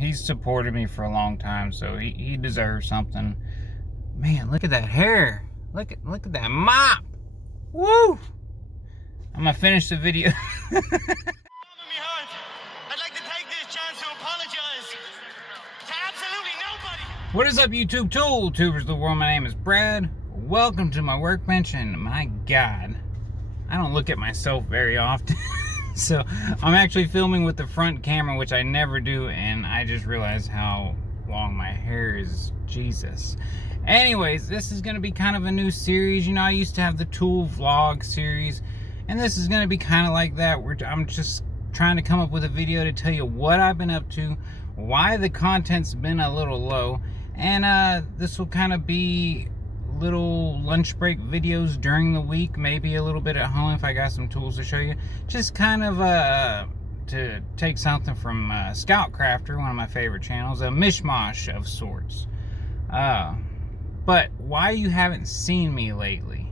he's supported me for a long time, so he deserves something. Man, look at that hair. Look at that mop. Woo! I'm gonna finish the video. I'd like to take this chance to apologize to absolutely nobody. What is up, YouTube tool tubers of the world? My name is Brad. Welcome to my workbench, and my God, I don't look at myself very often. So I'm actually filming with the front camera, which I never do, and I just realized how long my hair is. Jesus. Anyways, this is going to be kind of a new series. You know, I used to have the tool vlog series, and this is going to be kind of like that. I'm just trying to come up with a video to tell you what I've been up to, why the content's been a little low, and this will kind of be little lunch break videos during the week, maybe a little bit at home if I got some tools to show you. Just kind of to take something from Scout Crafter, one of my favorite channels, a mishmash of sorts. But why you haven't seen me lately?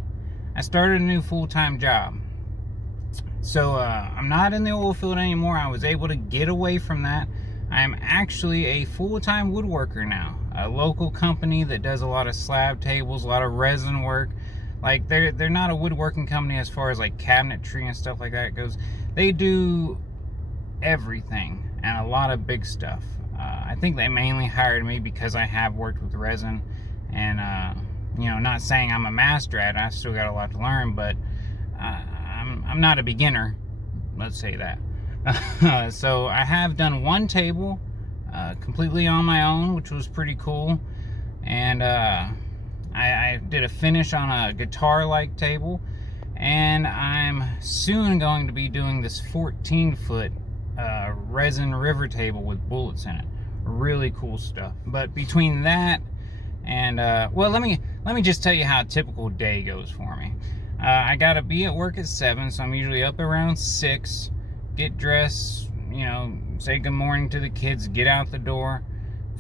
I started a new full-time job. So I'm not in the oil field anymore. I was able to get away from that. I'm actually a full-time woodworker now. A local company that does a lot of slab tables, a lot of resin work. Like they're not a woodworking company as far as like cabinetry and stuff like that goes. They do everything and a lot of big stuff. I think they mainly hired me because I have worked with resin, and you know, not saying I'm a master at it. I still got a lot to learn, but I'm not a beginner, let's say that. So I have done one table completely on my own, which was pretty cool, and I did a finish on a guitar-like table, and I'm soon going to be doing this 14-foot resin river table with bullets in it. Really cool stuff. But between that and well, let me just tell you how a typical day goes for me. I gotta be at work at 7, so I'm usually up around 6, get dressed, you know, say good morning to the kids, get out the door.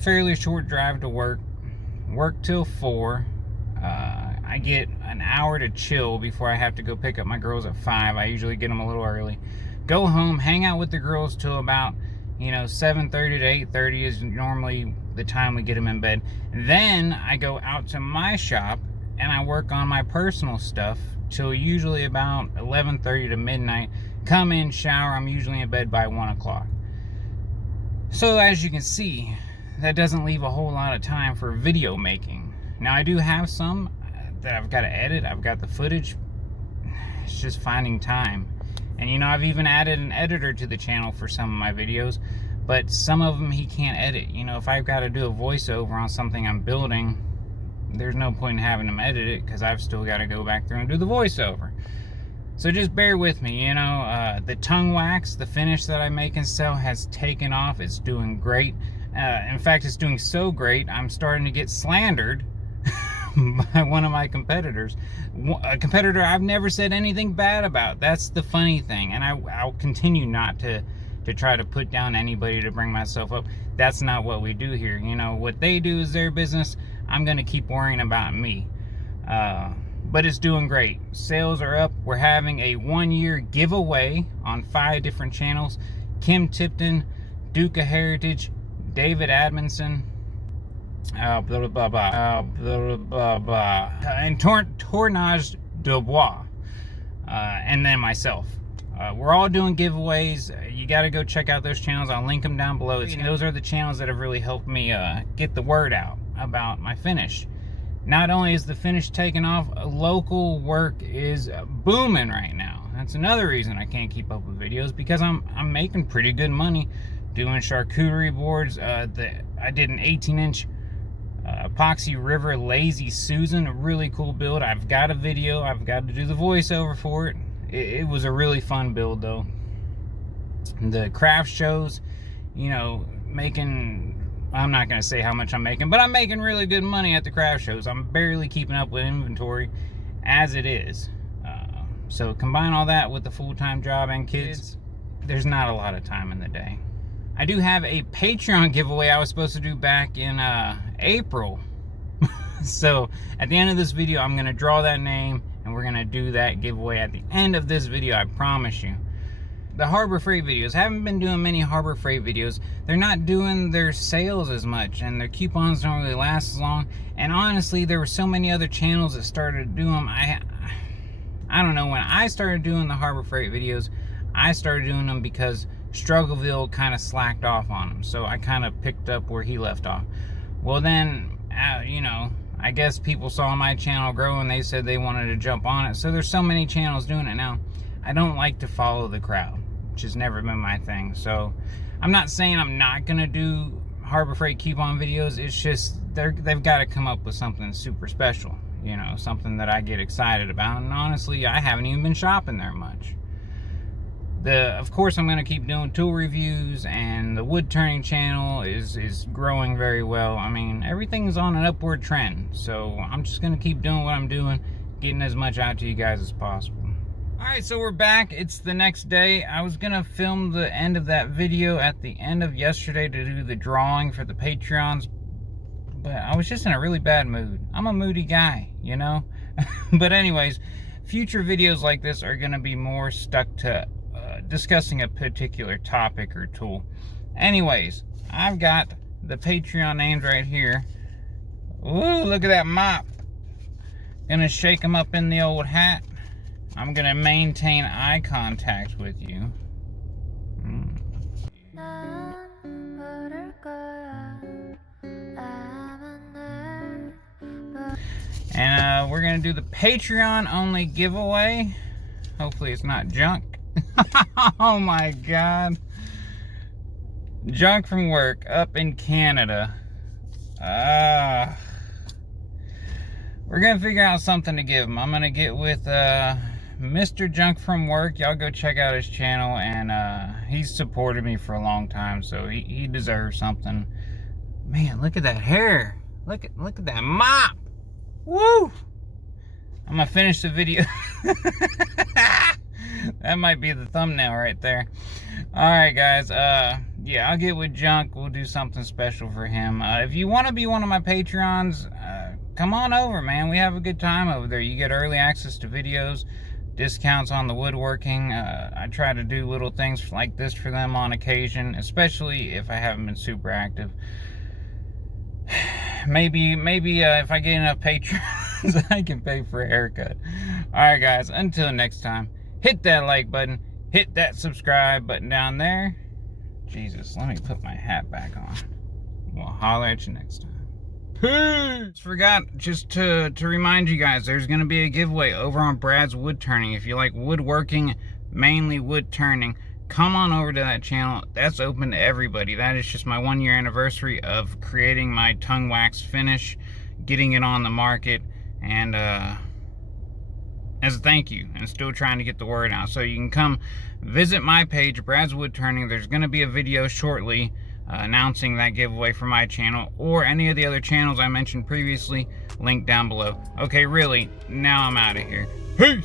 Fairly short drive to work till 4. I get an hour to chill before I have to go pick up my girls at 5. I usually get them a little early. Go home, hang out with the girls till about, you know, 7:30 to 8:30 is normally the time we get them in bed. Then I go out to my shop and I work on my personal stuff till usually about 11:30 to midnight. Come in, shower. I'm usually in bed by 1 o'clock. So as you can see, that doesn't leave a whole lot of time for video making. Now I do have some that I've got to edit. I've got the footage. It's just finding time. And you know, I've even added an editor to the channel for some of my videos, but some of them he can't edit. You know, if I've got to do a voiceover on something I'm building, there's no point in having him edit it, because I've still got to go back through and do the voiceover. So just bear with me. You know, the tongue wax, the finish that I make and sell, has taken off. It's doing great. In fact, it's doing so great, I'm starting to get slandered by one of my competitors. A competitor I've never said anything bad about. That's the funny thing. And I'll continue not to try to put down anybody to bring myself up. That's not what we do here. You know, what they do is their business. I'm going to keep worrying about me. But it's doing great. Sales are up. We're having a 1-year giveaway on 5 different channels. Kim Tippin, Duka Heritage, David Adamsen, and Tournage Dubois, and then myself. We're all doing giveaways. You got to go check out those channels. I'll link them down below. Those are the channels that have really helped me get the word out about my finish. Not only is the finish taking off, local work is booming right now. That's another reason I can't keep up with videos, because I'm making pretty good money doing charcuterie boards. I did an 18-inch epoxy river Lazy Susan, a really cool build. I've got a video. I've got to do the voiceover for it. It was a really fun build though. The craft shows, you know, I'm not going to say how much I'm making, but I'm making really good money at the craft shows. I'm barely keeping up with inventory as it is. So combine all that with the full-time job and kids, there's not a lot of time in the day. I do have a Patreon giveaway I was supposed to do back in April. So at the end of this video, I'm going to draw that name, and we're going to do that giveaway at the end of this video, I promise you. the Harbor Freight videos. Haven't been doing many Harbor Freight videos. They're not doing their sales as much, and their coupons don't really last as long. And honestly, there were so many other channels that started to do them. I don't know, when I started doing the Harbor Freight videos, I started doing them because Struggleville kind of slacked off on them. So I kind of picked up where he left off. Well then, you know, I guess people saw my channel grow and they said they wanted to jump on it. So there's so many channels doing it now. I don't like to follow the crowd, which has never been my thing. So I'm not saying I'm not going to do Harbor Freight coupon videos. It's just they've got to come up with something super special. You know, something that I get excited about. And honestly, I haven't even been shopping there much. Of course, I'm going to keep doing tool reviews, and the wood turning channel is growing very well. I mean, everything's on an upward trend. So I'm just going to keep doing what I'm doing, getting as much out to you guys as possible. Alright, so we're back. It's the next day. I was going to film the end of that video at the end of yesterday to do the drawing for the Patreons, but I was just in a really bad mood. I'm a moody guy, you know? But anyways, future videos like this are going to be more stuck to discussing a particular topic or tool. Anyways, I've got the Patreon names right here. Ooh, look at that mop. Gonna shake them up in the old hat. I'm gonna maintain eye contact with you. And we're gonna do the Patreon only giveaway. Hopefully it's not junk. Oh my god. Junk from work up in Canada. We're gonna figure out something to give him. I'm gonna get with Mr. Junk from Work. Y'all go check out his channel, and he's supported me for a long time, so he deserves something. Man, look at that hair. Look at that mop. Woo! I'm gonna finish the video. That might be the thumbnail right there. Alright guys, yeah, I'll get with Junk. We'll do something special for him. If you want to be one of my Patrons, come on over, man. We have a good time over there. You get early access to videos, discounts on the woodworking. I try to do little things like this for them on occasion, especially if I haven't been super active. Maybe if I get enough patrons, I can pay for a haircut. Alright guys, until next time, hit that like button, hit that subscribe button down there. Jesus, let me put my hat back on. We'll holler at you next time. Peace! Forgot just to remind you guys, there's going to be a giveaway over on Brads Woodturning. If you like woodworking, mainly wood turning, come on over to that channel. That's open to everybody. That is just my 1 year anniversary of creating my tongue wax finish, getting it on the market, and as a thank you, and still trying to get the word out. So you can come visit my page, Brads Woodturning. There's going to be a video shortly announcing that giveaway for my channel, or any of the other channels I mentioned previously, linked down below. Okay, really, now I'm out of here. Peace!